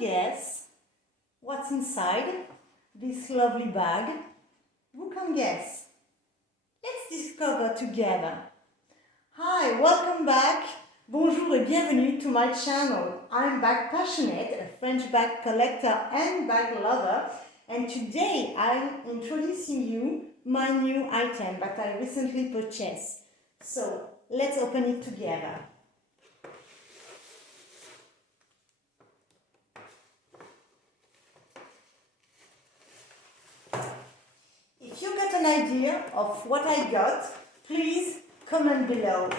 guess what's inside this lovely bag? Who can guess? Let's discover together. Hi, welcome back. Bonjour et bienvenue to my channel. I'm bag passionate, a French bag collector and bag lover, and today I'm introducing you my new item that I recently purchased. So let's open it together. If you got an idea of what I got, please comment below.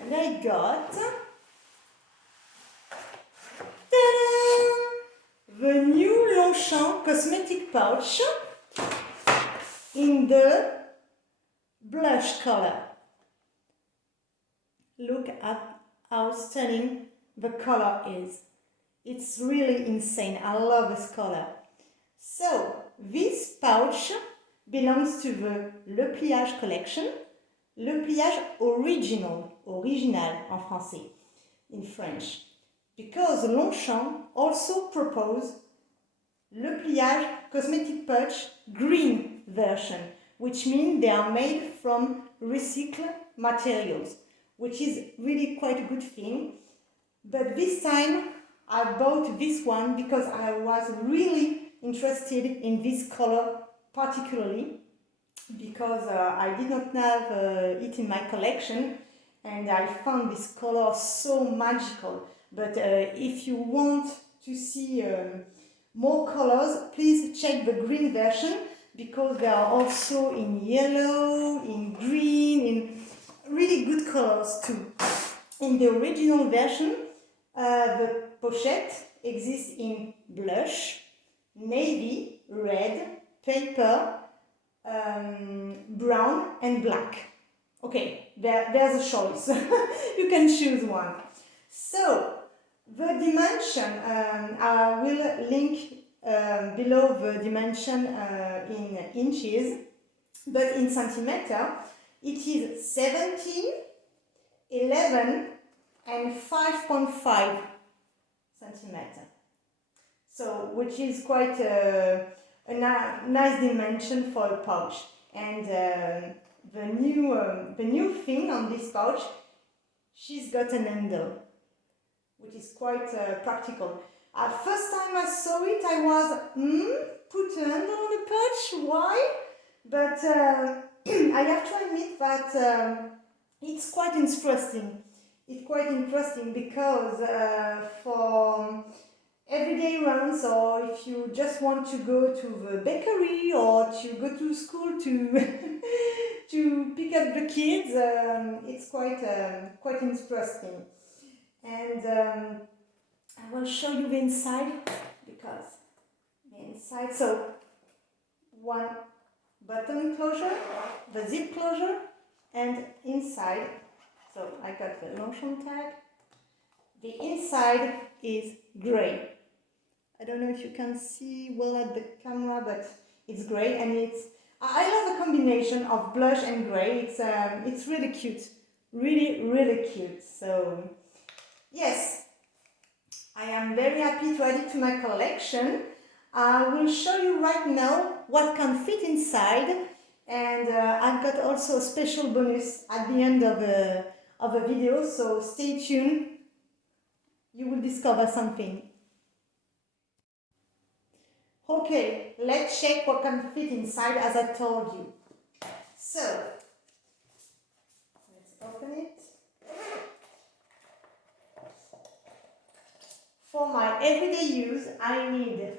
And I got the new Longchamp cosmetic pouch in the blush color. Look at how stunning the color is. It's really insane. I love this color. So, this pouch belongs to the Le Pliage collection. Le Pliage original en français, in French. Because Longchamp also proposed Le Pliage cosmetic pouch green version, which means they are made from recycled materials, which is really quite a good thing. But this time I bought this one because I was really interested in this color particularly, because I did not have it in my collection and I found this color so magical. But if you want to see more colors, please check the green version, because they are also in yellow, in green, in really good colors too. In the original version, the pochette exists in blush, navy, red, paper, brown and black. Okay, there's a choice. You can choose one. So, the dimension, I will link below the dimension in inches, but in centimeter, it is 17, 11 and 5.5 centimeter. So, which is quite a nice dimension for a pouch. And the new thing on this pouch, she's got an handle, which is quite practical. First time I saw it, I was, put a handle on the pouch, why? But I have to admit that it's quite interesting. It's quite interesting because for everyday runs, or if you just want to go to the bakery or to go to school to to pick up the kids, it's quite interesting. And I will show you the inside, because the inside, so one button closure, the zip closure, and inside, so I got the Longchamp tag. The inside is grey. I don't know if you can see well at the camera, but it's grey, and I love the combination of blush and grey. It's really cute, really cute. So yes, I am very happy to add it to my collection. I will show you right now what can fit inside, and I've got also a special bonus at the end of the video, so stay tuned. You will discover something. Okay, let's check what can fit inside, as I told you. So, let's open it. For my everyday use, I need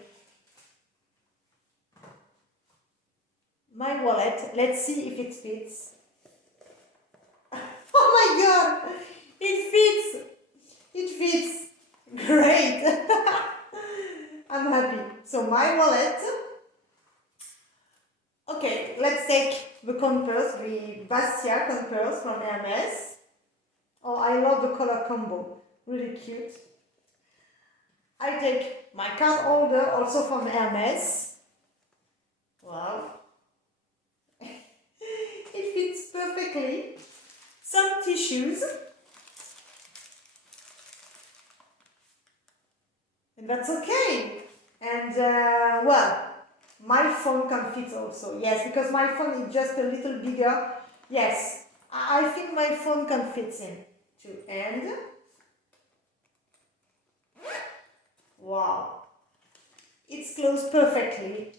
my wallet. Let's see if it fits. Oh my god! It fits! It fits! Great! I'm happy. So my wallet. Okay, let's take the Converse, the Bastia Converse from Hermes. Oh, I love the color combo. Really cute. I take my card holder also from Hermes. Wow. It fits perfectly. Some tissues. And that's okay. And well, my phone can fit also. Yes, because my phone is just a little bigger. Yes, I think my phone can fit in too. And wow, it's closed perfectly.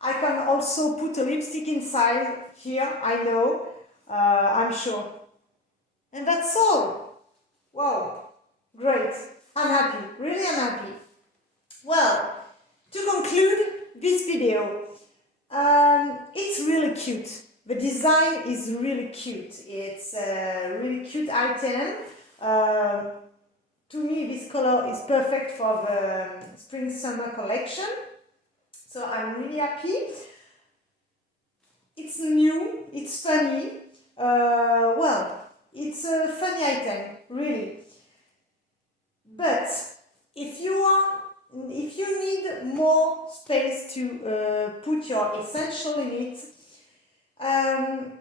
I can also put a lipstick inside here, I know, I'm sure. And that's all. Wow, great. I'm happy, really I'm happy. Well, to conclude this video, it's really cute. The design is really cute. It's a really cute item. To me, this color is perfect for the spring-summer collection. So I'm really happy. It's new, it's funny. Well, it's a funny item, really. But if you need more space to put your essential in it,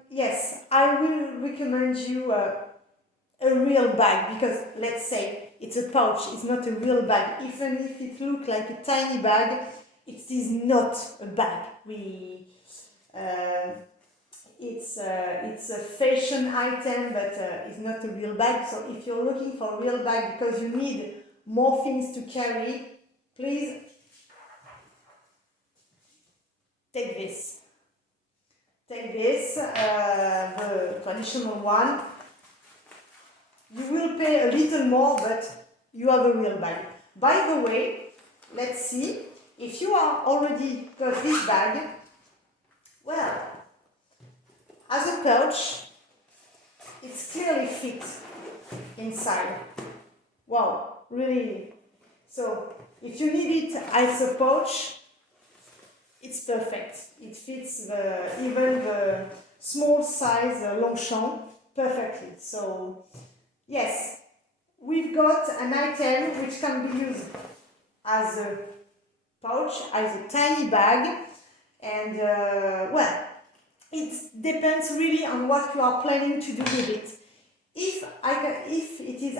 yes, I will recommend you a real bag, because let's say it's a pouch, it's not a real bag. Even if it looks like a tiny bag, it is not a bag. It's a fashion item, but it's not a real bag. So if you're looking for a real bag because you need more things to carry, please take this. Take this, the traditional one. You will pay a little more, but you have a real bag. By the way, let's see, if you are already got this bag, well, as a pouch, it's clearly fit inside. Wow, really. So, if you need it as a pouch, it's perfect. It fits even the small size Longchamp perfectly. So, yes, we've got an item which can be used as a pouch, as a tiny bag, and well, it depends really on what you are planning to do with it. If it is,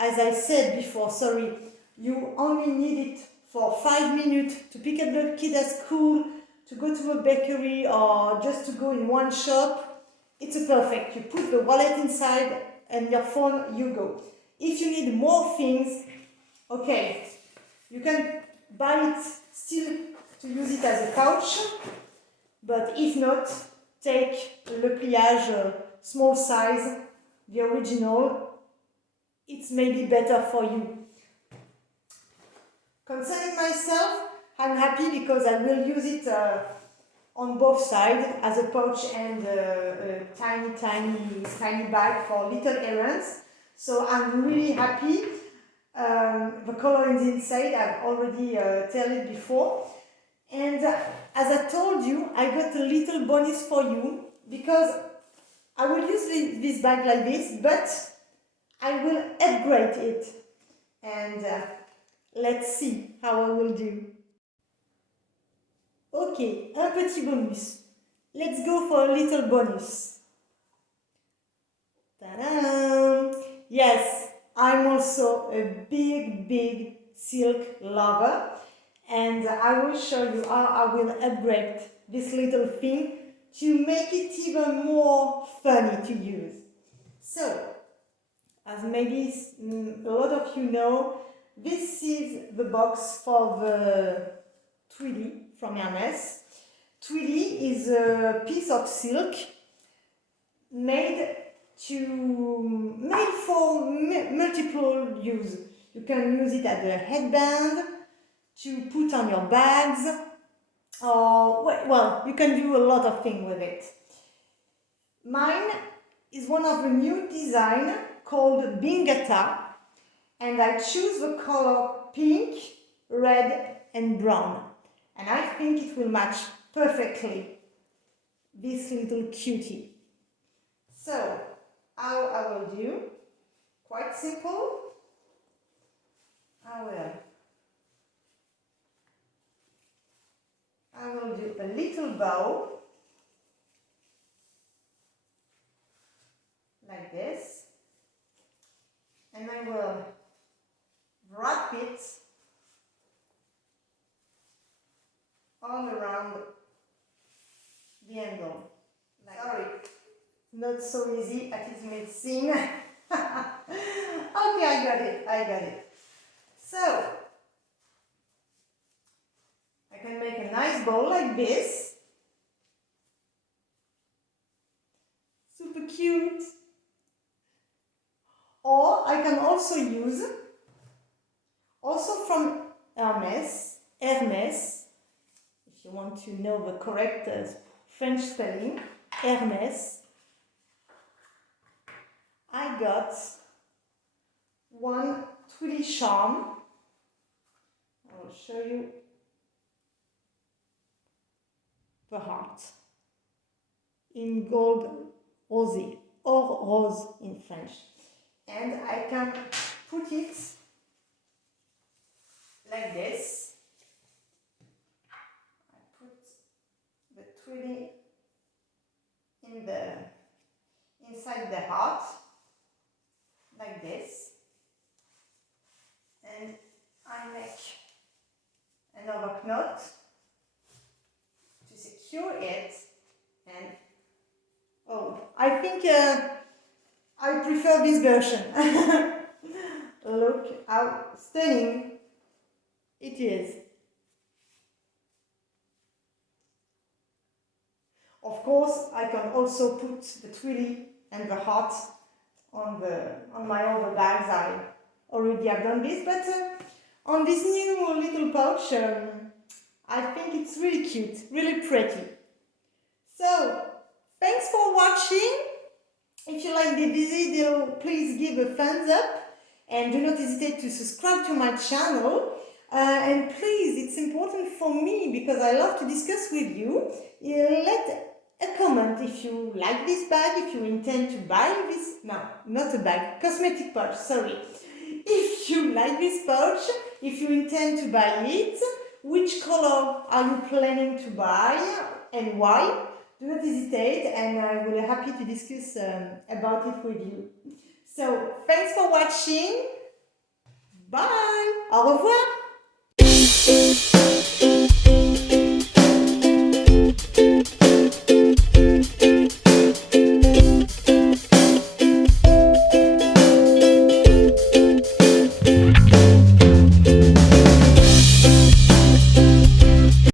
as I said before, sorry, you only need it for 5 minutes to pick up the kid at school, to go to a bakery, or just to go in one shop, it's a perfect. You put the wallet inside and your phone, you go. If you need more things, okay, you can buy it still to use it as a pouch, but if not, take Le Pliage small size, the original, it's maybe better for you. Concerning myself, I'm happy because I will use it on both sides as a pouch and a tiny bag for little errands. So I'm really happy. The color in the inside, I've already told it before. And as I told you, I got a little bonus for you, because I will use this bag like this, but I will upgrade it. And let's see how I will do. Ok, un petit bonus. Let's go for a little bonus. Ta-da! Yes, I'm also a big silk lover, and I will show you how I will upgrade this little thing to make it even more funny to use. So, as maybe a lot of you know, this is the box for the Tweedy from Hermes. Tweedy is a piece of silk made for multiple use. You can use it as a headband, to put on your bags, or well, you can do a lot of things with it. Mine is one of the new design called Bingata, and I choose the color pink, red and brown, and I think it will match perfectly this little cutie. So, how I will do, quite simple. I will will do a little bow like this, and I will wrap it all around the handle. Sorry, not so easy as it may seem. Okay, I got it. So, I can make a nice bow like this. Super cute. Or I can also use, also from Hermes, if you want to know the correct French spelling, Hermes. I got one twilly charm. I will show you the heart in gold rosé, or rose in French. And I can put it like this. I put the twilly in inside the heart, like this, and I make another knot to secure it, and oh, I think I prefer this version. Look how stunning it is. Of course, I can also put the twilly and the heart on my other bags. I already have done this, but on this new little pouch, I think it's really cute, really pretty. So, thanks for watching. If you like the video, please give a thumbs up and do not hesitate to subscribe to my channel. And please, it's important for me because I love to discuss with you. Let a comment if you like this bag, if you intend to buy this, no, not a bag, cosmetic pouch, sorry. If you like this pouch, if you intend to buy it, which color are you planning to buy and why? Do not hesitate, and I will be happy to discuss about it with you. So, thanks for watching. Bye. Au revoir.